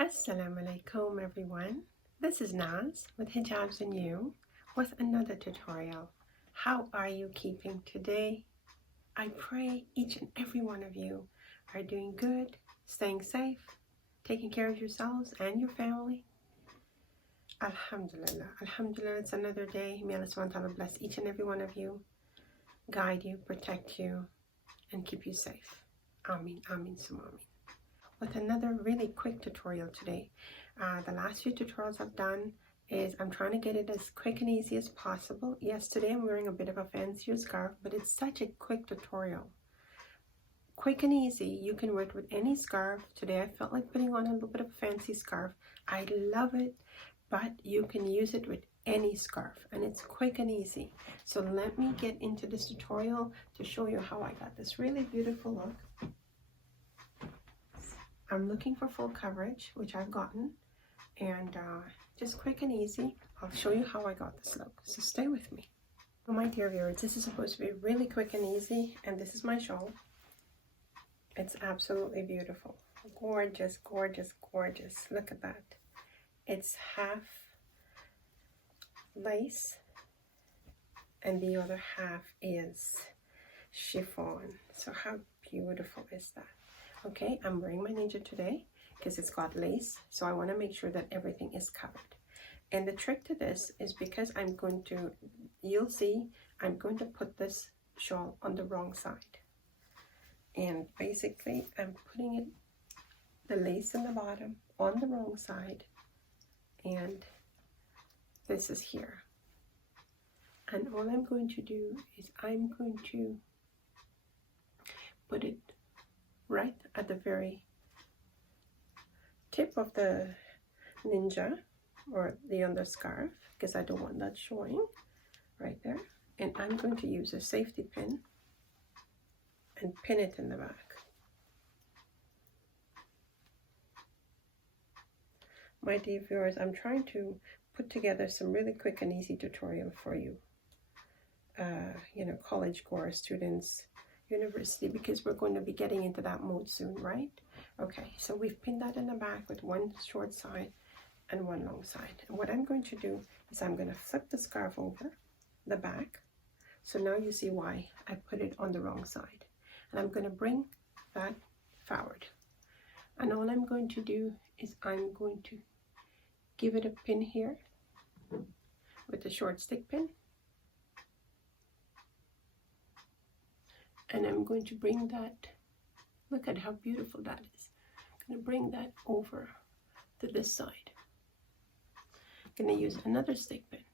Assalamu-Alaikum everyone. This is Naz with Hijabs and You with another tutorial. How are you keeping today? I pray each and every one of you are doing good, staying safe, taking care of yourselves and your family. Alhamdulillah. Alhamdulillah, it's another day. May Allah SWT bless each and every one of you, guide you, protect you, and keep you safe. Ameen, ameen, summa ameen. With another really quick tutorial today. The last few tutorials I've done is I'm trying to get it as quick and easy as possible. Yes, today I'm wearing a bit of a fancier scarf, but it's such a quick tutorial. Quick and easy. You can wear it with any scarf. Today I felt like putting on a little bit of a fancy scarf. I love it, but you can use it with any scarf and it's quick and easy. So let me get into this tutorial to show you how I got this really beautiful look. I'm looking for full coverage, which I've gotten, and just quick and easy. I'll show you how I got this look, so stay with me. Well, my dear viewers, this is supposed to be really quick and easy, and this is my shawl. It's absolutely beautiful. Gorgeous, gorgeous, gorgeous. Look at that. It's half lace, and the other half is chiffon. So how beautiful is that? Okay, I'm wearing my ninja today because it's got lace, so I want to make sure that everything is covered. And the trick to this is because I'm going to, you'll see, I'm going to put this shawl on the wrong side. And basically, I'm putting it, the lace in the bottom, on the wrong side. And this is here. And all I'm going to do is I'm going to put it right at the very tip of the ninja or the underscarf, because I don't want that showing right there. And I'm going to use a safety pin and pin it in the back. My dear viewers, I'm trying to put together some really quick and easy tutorial for you. College goer students, university, because we're going to be getting into that mode soon, right? Okay, so we've pinned that in the back with one short side and one long side. And what I'm going to do is I'm going to flip the scarf over the back. So now you see why I put it on the wrong side. And I'm going to bring that forward. And all I'm going to do is I'm going to give it a pin here with a short stick pin. And I'm going to bring that, look at how beautiful that is. I'm going to bring that over to this side. I'm going to use another stick pin.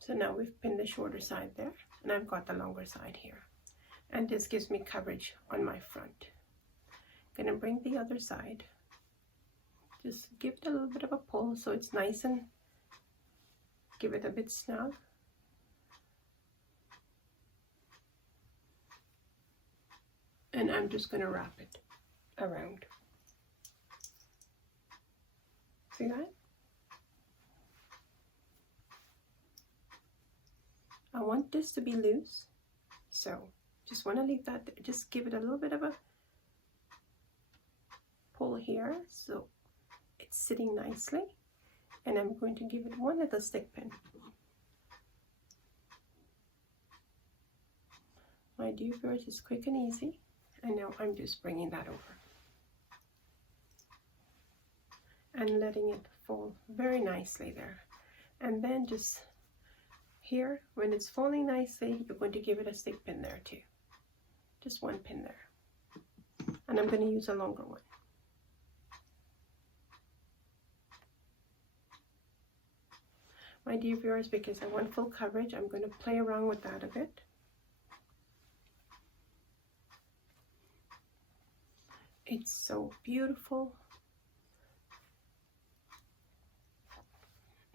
So now we've pinned the shorter side there, and I've got the longer side here. And this gives me coverage on my front. I'm going to bring the other side. Just give it a little bit of a pull so it's nice and give it a bit snug. And I'm just going to wrap it around. See that? I want this to be loose, so just want to leave that, just give it a little bit of a pull here so it's sitting nicely, and I'm going to give it one little stick pin. My dear viewers, it's quick and easy, and now I'm just bringing that over and letting it fall very nicely there. And then just here, when it's falling nicely, you're going to give it a stick pin there too. Just one pin there. And I'm going to use a longer one. My dear viewers, because I want full coverage, I'm going to play around with that a bit. It's so beautiful.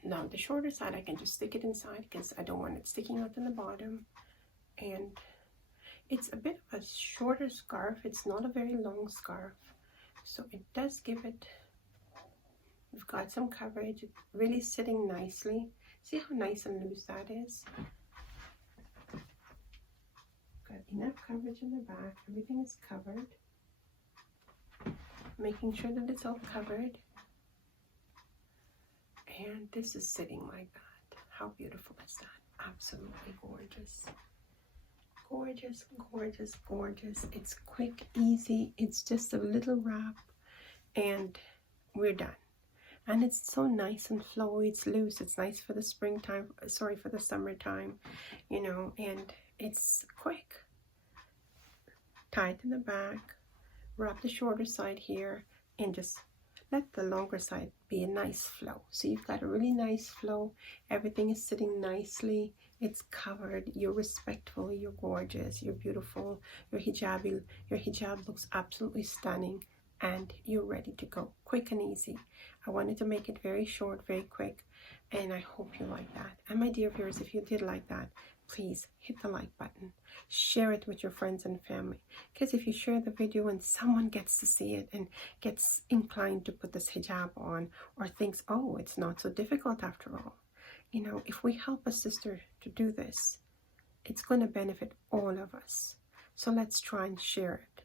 Now the shorter side, I can just stick it inside because I don't want it sticking out in the bottom. And it's a bit of a shorter scarf. It's not a very long scarf. So it does give it, we've got some coverage, really sitting nicely. See how nice and loose that is? Got enough coverage in the back. Everything is covered. Making sure that it's all covered. And this is sitting like that. How beautiful is that? Absolutely gorgeous. Gorgeous, gorgeous, gorgeous. It's quick, easy. It's just a little wrap and we're done. And it's so nice and flowy. It's loose. It's nice for the springtime, sorry, for the summertime, you know, and it's quick. Tie it in the back, wrap the shorter side here, and just let the longer side be a nice flow. So you've got a really nice flow. Everything is sitting nicely. It's covered. You're respectful. You're gorgeous. You're beautiful. Your hijab looks absolutely stunning. And you're ready to go. Quick and easy. I wanted to make it very short, very quick. And I hope you like that. And my dear viewers, if you did like that, please hit the like button. Share it with your friends and family. Because if you share the video and someone gets to see it and gets inclined to put this hijab on, or thinks, oh, it's not so difficult after all. You know, if we help a sister to do this, it's going to benefit all of us. So let's try and share it.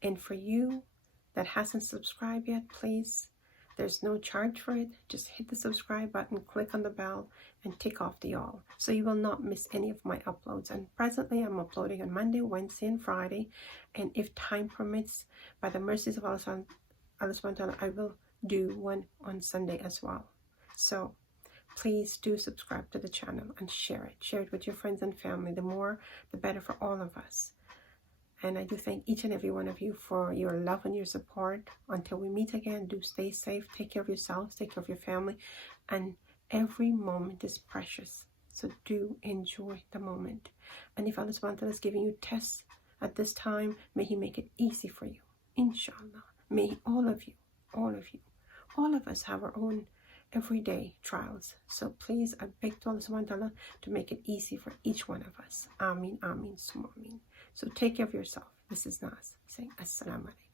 And for you that hasn't subscribed yet, please, there's no charge for it. Just hit the subscribe button, click on the bell, and tick off the all, so you will not miss any of my uploads. And presently I'm uploading on Monday, Wednesday, and Friday, and if time permits, by the mercies of Allah subhanahu, I will do one on Sunday as well. So please do subscribe to the channel and share it. Share it with your friends and family. The more, the better for all of us. And I do thank each and every one of you for your love and your support. Until we meet again, do stay safe. Take care of yourselves. Take care of your family. And every moment is precious. So do enjoy the moment. And if Allah subhanahu wa ta'ala is giving you tests at this time, may He make it easy for you. Inshallah. May all of us have our own everyday trials. So please, I beg to Allah subhanahu wa ta'ala to make it easy for each one of us. Ameen, ameen, summa ameen. So take care of yourself. This is Naz saying Assalamu Alaikum.